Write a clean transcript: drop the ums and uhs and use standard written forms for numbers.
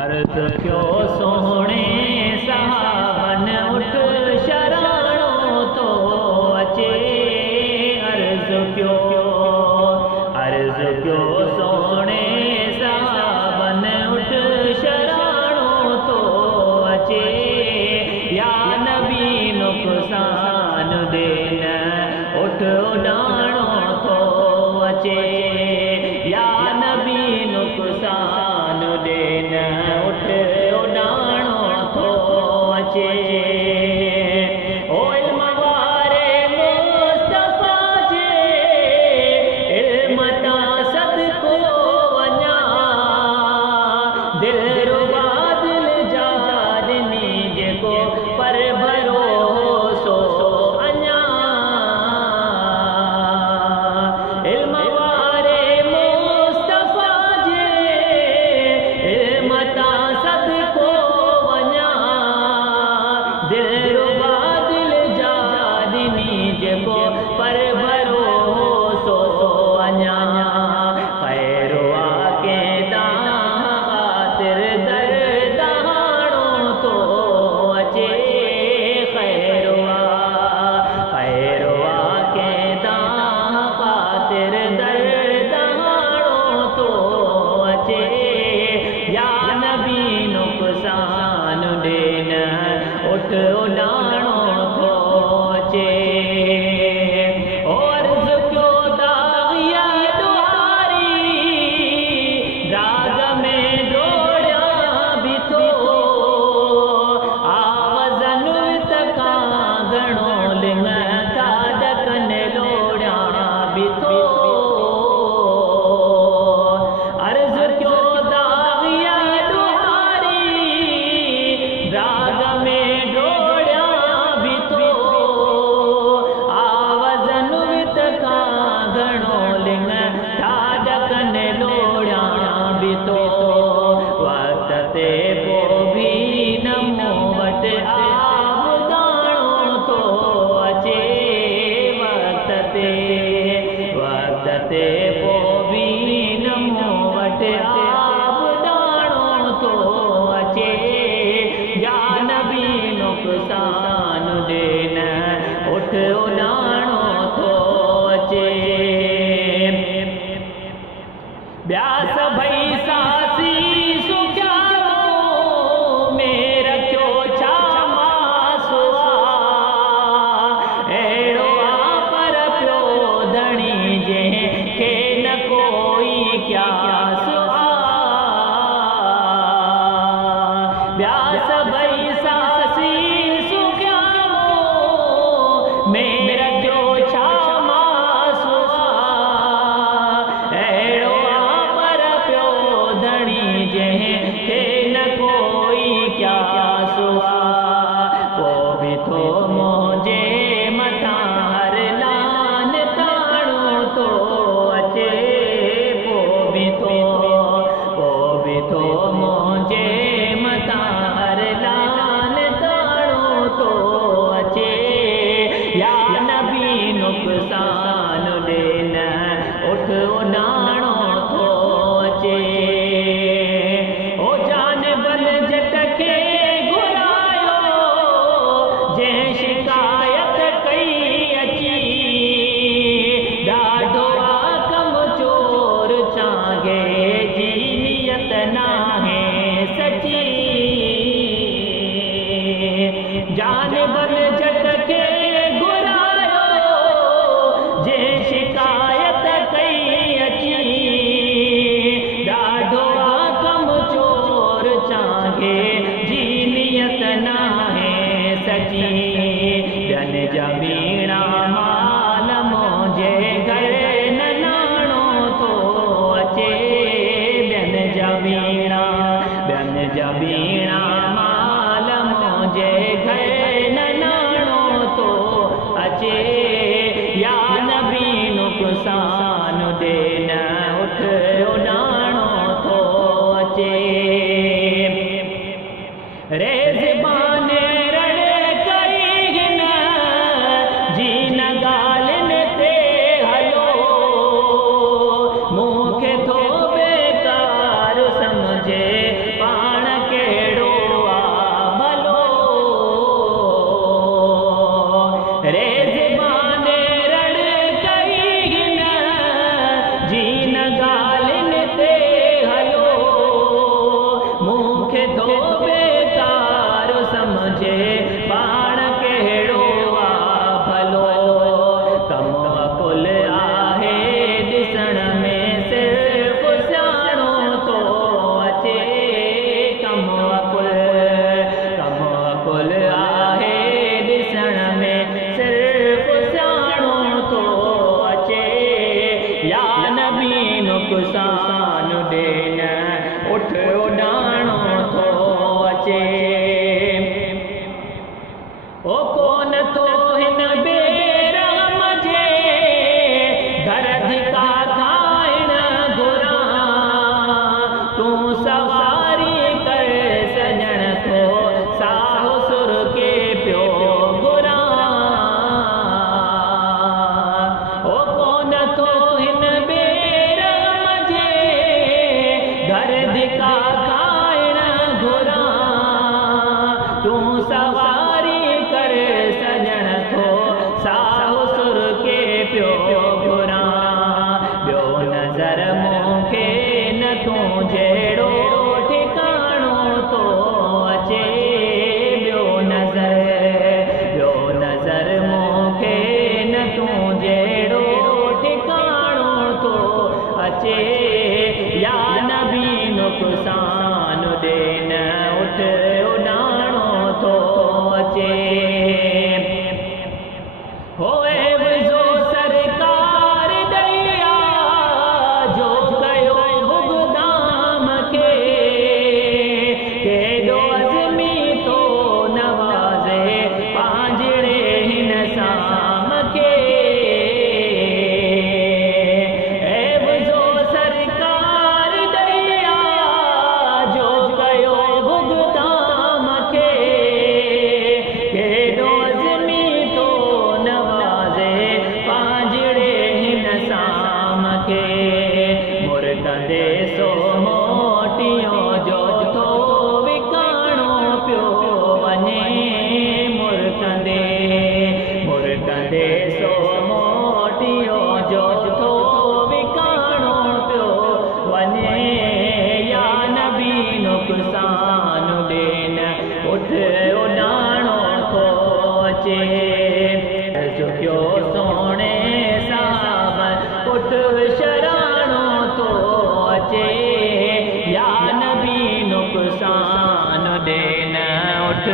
अर्ज़ क्यों सोहणे साहबन उठ शराणो तो अचे। अर्ज़ क्यों सोहणे साहबन उठ शराणो तो अचे। या नबी नुक़सान देन उठ उॾाणो तो अचे। या नबी नुक़सान देन उठ उॾाणो तो अचे। ओ इल्म वारे मुस्तफ़ा जे इल्म तां सदको वञा। दिल रुबा दिल जा ॾिनी जेको पर भरोसो अञा। इल्म वारे मुस्तफ़ा जे इल्म तां सदको वञा। दिल रुबा दिल जा ॾिनी जेको पर भरोसो अञा। ख़ैर आहे कंहिं ख़ातिर दर्द हाणो तो अचे। ख़ैर आहे कंहिं ख़ातिर दर्द हाणो तो अचे। या नबी नुक़सान देन उठ उॾाणो तो अचे। ओ अर्ज़ क्यों दाग़िया ॾुहारी दाग़ में डोड़ियां भी थो। आवाज़न तकां घणो लिंग था ॾकन लोड़ियां भी थो। अर्ज़ क्यों दाग़िया ॾुहारी दाग़ में डोड़ियां भी थो। आवाज़न तकां घणो लिंग था ॾकन लोड़ियां भी थो। वक़्त ते पोइ बि न मूं वटि आबदाणो तो अचे। वक़्त ते पोइ बि न मूं वटि आबदाणो तो अचे। या नबी नुक़सान देन उठ उॾाणो तो अचे। ॿिया सभई सासी सुखिया में रखियो छा मासो आहे। अहिड़ो आहे पर पियो धणी जंहिंखे न कोई क्यास आहे। ॿिया सभई सासी सुखिया में रखियो छा मासो आहे। अहिड़ो आहे पर पियो धणी जंहिंखे न कोई क्यास आहे। पोइ बि थो मुंहिंजे मथां हर लान ताणो तो अचे। पोइ बि थो मुंहिंजे मथां हर लान ताणो तो अचे। या नबी नुक़सान देन उठ उॾाणो तो अचे। ओ जानवर जट खे घुरायो जंहिं शिकायत कई अची। ॾाढो आहे कम चोर चांगे जी नियत नाहे सची। जानवर जट खे घुरायो जंहिं शिकायत कई अची। ॾाढो आहे कम चोर चांगे जी नियत नाहे सची। ॿियनि जा बीणा माल मुंहिंजे घर न नाणो तो अचे। ॿियनि जा बीणा माल मुंहिंजे घर न नाणो तो अचे। या नबी नुक़सान देन उठ उॾाणो तो अचे। रेज़बान रण कई हिन जी न ॻाल्हियुनि ते हलो। मूंखे थो बेकार समझे पाण सवारी कर सजण थो साहु सुर के पियो घुरां ओ कोन थो हिन बेरम जे घर धिका खाइण घुरां तूं सवारी कर सजण थो साहु सुर के पियो घुरां ॿियो नज़र मूंखे न तूं जहिड़ो ठिकाणो थो अचे ॿियो नज़र मूंखे न तूं जहिड़ो ठिकाणो थो अचे या नबी नुक़सान ॾे न उठ उॾाणो थो अचे होए विझो सरकार दैया जो कयो भुगदाम खे केॾो अज़मी तो नवाज़े पांजड़े हिन साम खे विझो सरकार दैया जो कयो भुगदाम खे केॾो अज़मी तो नवाज़े पांजड़े हिन साम खे मुर्कंदे सो मोटियो जो थो विकाणो पियो वञे मुर्कंदे सो मोटियो जो थो विकाणो पियो वञे या नबी नुक़सान ॾे न उठ उॾाणो थो अचे झुकियो सोणे साहब उठ शराणो थो अचे या नबी नुक़सान ॾे न उठ